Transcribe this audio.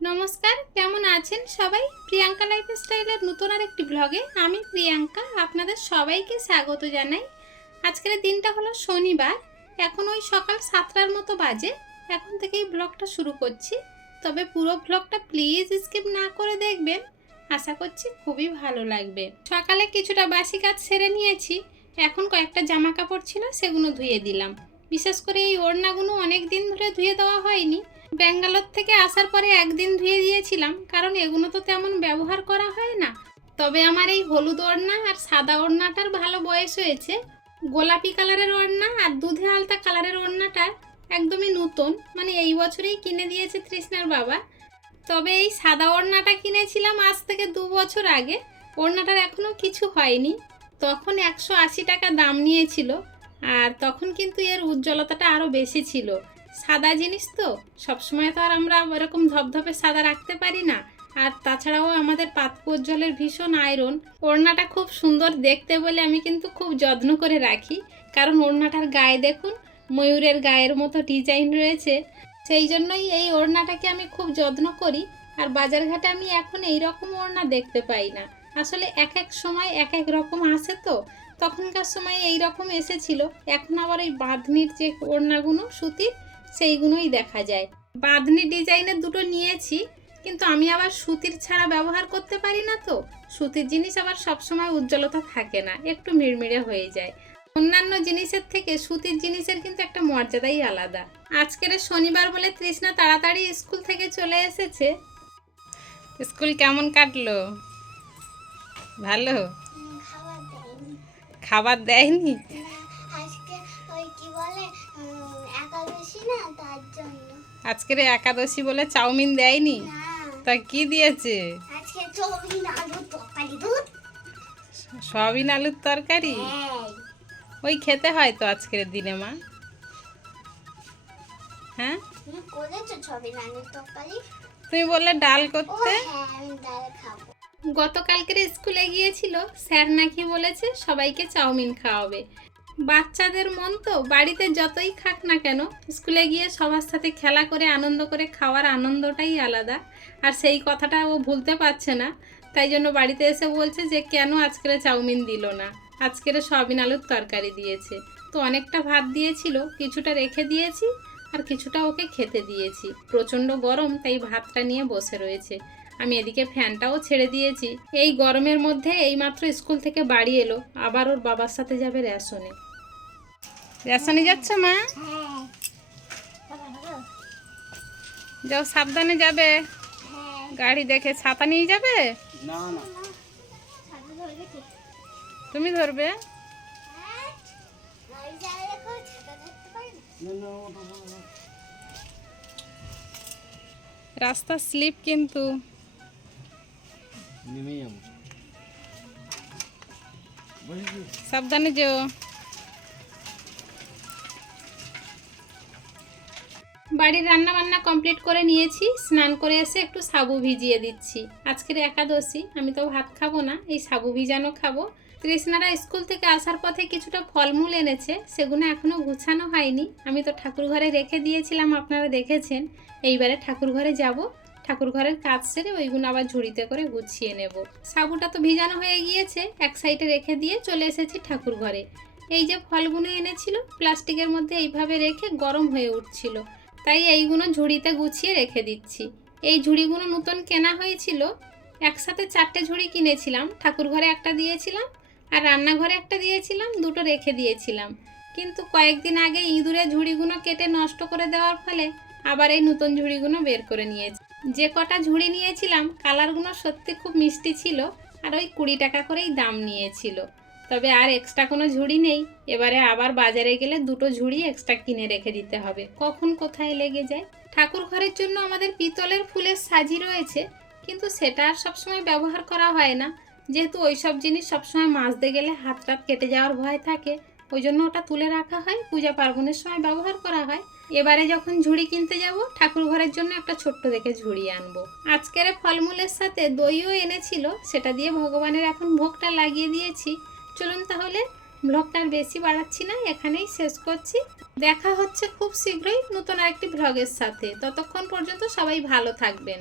নমস্কার, কেমন আছেন সবাই? প্রিয়াঙ্কা লাইফ স্টাইলের নতুন আর একটি ব্লগে আমি প্রিয়াঙ্কা আপনাদের সবাইকে স্বাগত জানাই। আজকের দিনটা হলো শনিবার, এখন ওই সকাল সাতটার মতো বাজে, এখন থেকেই ব্লগটা শুরু করছি। তবে পুরো ব্লগটা প্লিজ স্কিপ না করে দেখবেন, আশা করছি খুবই ভালো লাগবে। সকালে কিছুটা বাসি কাজ সেরে নিয়েছি, এখন কয়েকটা জামা কাপড় ছিল সেগুলো ধুয়ে দিলাম। বিশেষ করে এই ওড়নাগুলো অনেক দিন ধরে ধুয়ে দেওয়া হয়নি ব্যাঙ্গালোর থেকে আসার পরে একদিন ধুয়ে দিয়েছিলাম, কারণ এগুলো তো তেমন ব্যবহার করা হয় না। তবে আমার এই হলুদ ওড়না আর সাদা ওড়নাটার ভালো বয়স হয়েছে। গোলাপি কালারের ওড়না আর দুধে আলতা কালারের ওড়নাটার একদমই নতুন মানে এই বছরেই কিনে দিয়েছে তৃষ্ণার বাবা। তবে এই সাদা ওড়নাটা কিনেছিলাম আজ থেকে দু বছর আগে, ওড়নাটার এখনও কিছু হয়নি। তখন একশো আশি টাকা দাম নিয়েছিল, আর তখন কিন্তু এর উজ্জ্বলতাটা আরও বেশি ছিল। সাদা জিনিস তো। সবসময় তো আর আমরা এরকম ধপধপে সাদা রাখতে পারি না। আর তাছাড়াও আমাদের পাতপোজ্জলের ভীষণ আয়রন। ওড়নাটা খুব সুন্দর দেখতে বলে আমি কিন্তু খুব যত্ন করে রাখি। কারণ ওড়নাটার গায়ে দেখুন, ময়ূরের গায়ের মতো ডিজাইন রয়েছে। সেই জন্যই এই ওড়নাটাকে আমি খুব যত্ন করি। আর বাজারঘাটে আমি এখন এই রকম ওড়না দেখতে পাই না। আসলে এক এক সময় এক এক রকম আসে তো। তখনকার সময় এই রকম এসেছিল। এখন আবার ওই বাঁধনির যে ওড়নাগুলো, সুতির সেইগুলোই দেখা যায়। বাঁধনি ডিজাইনের দুটো নিয়েছি কিন্তু আমি আবার সুতির ছাড়া ব্যবহার করতে পারি না তো। সুতির জিনিস আবার সবসময় উজ্জ্বলতা থাকে না একটু মিড়মিড়ে হয়ে যায়। অন্যান্য জিনিসের থেকে সুতির জিনিসের কিন্তু একটা মর্যাদাই আলাদা। আজকের শনিবার বলে তৃষ্ণা তাড়াতাড়ি স্কুল থেকে চলে এসেছে। স্কুল কেমন কাটলো? ভালো? খাবার দেয়নি? আজকের একাদশী বলে চাউমিন দেয়নি? তা কি দিয়েছে? সয়াবিন আলুর তরকারি হ্যাঁ। ওই খেতে হয় তো আজকের দিনে মা? হ্যাঁ? তুমি বললে ডাল করতে? হ্যাঁ গতকালকের স্কুলে গিয়েছিল স্যার নাকি বলেছে সবাইকে চাউমিন খাওয়াবে। বাচ্চাদের মন তো বাড়িতে যতই খাক না কেন, স্কুলে গিয়ে সবার সাথে খেলা করে, আনন্দ করে খাওয়ার আনন্দটাই আলাদা। আর সেই কথাটা ও ভুলতে পারছে না। তাই জন্য বাড়িতে এসে বলছে যে, কেন আজকের চাউমিন দিল না? আজকের সয়াবিন আলুর তরকারি দিয়েছে। তো অনেকটা ভাত দিয়েছিল, কিছুটা রেখে দিয়েছি আর কিছুটা ওকে খেতে দিয়েছি। প্রচণ্ড গরম, তাই ভাতটা নিয়ে বসে রয়েছে। আমি এদিকে ফ্যানটাও ছেড়ে দিয়েছি। এই গরমের মধ্যে এইমাত্র স্কুল থেকে বাড়ি এলো। আবার ওর বাবার সাথে যাবে রেশনে। রেশনে যাচ্ছে মা? যাও সাবধানে যাবে। গাড়ি দেখে ছাতা নিয়ে যাবে? না না। তুমি ধরবে। রাস্তা স্লিপ কিন্তু। সাবধানে যেও। বাড়ির রান্না বান্না কমপ্লিট করে নিয়েছি, স্নান করে এসে একটু সাবু ভিজিয়ে দিচ্ছি। আজকের একাদশী, আমি তো ভাত খাব না, এই সাবু ভিজানো খাব। তৃষ্ণারা স্কুল থেকে আসার পথে কিছুটা ফলমূল এনেছে, সেগুলো এখনও গুছানো হয়নি। আমি তো ঠাকুর ঘরে রেখে দিয়েছিলাম, আপনারা দেখেছেন। এইবারে ঠাকুর ঘরে যাব, ঠাকুর ঘরের কাজ সেরে ওইগুলো আবার ঝুড়িতে করে গুছিয়ে নেব। সাবুটা তো ভিজানো হয়ে গিয়েছে, এক সাইডে রেখে দিয়ে চলে এসেছি ঠাকুর ঘরে। এই যে ফলগুলো এনেছিল, প্লাস্টিকের মধ্যে এইভাবে রেখে গরম হয়ে উঠছিল। তাই এইগুলো ঝুড়িতে গুছিয়ে রেখে দিচ্ছি। এই ঝুড়িগুলো নতুন কেনা হয়েছিল। একসাথে চারটে ঝুড়ি কিনেছিলাম। ঠাকুর ঘরে একটা দিয়েছিলাম আর রান্নাঘরে একটা দিয়েছিলাম, দুটো রেখে দিয়েছিলাম। কিন্তু কয়েকদিন আগে ইঁদুরে ঝুড়িগুলো কেটে নষ্ট করে দেওয়ার ফলে আবার এই নতুন ঝুড়িগুলো বের করে নিয়েছি। যে কটা ঝুড়ি নিয়েছিলাম, কালারগুলো সত্যি খুব মিষ্টি ছিল আর ওই কুড়ি টাকা করেই দাম নিয়েছিল। তবে আর এক্সট্রা কোনো ঝুড়ি নেই। এবারে আবার বাজারে গেলে দুটো ঝুড়ি এক্সট্রা কিনে রেখে দিতে হবে। কখন কোথায় লেগে যায়? ঠাকুর ঘরের জন্য আমাদের পিতলের ফুলের সাজি রয়েছে, কিন্তু সেটা আর সবসময় ব্যবহার করা হয় না। যেহেতু ওই সব জিনিস সবসময় মাজতে গেলে হাত টাত কেটে যাওয়ার ভয় থাকে ওই জন্য ওটা তুলে রাখা হয়, পূজা পার্বণের সময় ব্যবহার করা হয়। এবারে যখন ঝুড়ি কিনতে যাব, ঠাকুর ঘরের জন্য একটা ছোট্ট দেখে ঝুড়ি আনব। আজকের ফলমূলের সাথে দইও এনেছিল, সেটা দিয়ে ভগবানের এখন ভোগটা লাগিয়ে দিয়েছি। চলুন তাহলে ব্লগটা আর বেশি বাড়াচ্ছি না, এখানেই শেষ করছি। দেখা হচ্ছে খুব শীঘ্রই নতুন আরেকটি ব্লগের সাথে। ততক্ষণ পর্যন্ত সবাই ভালো থাকবেন।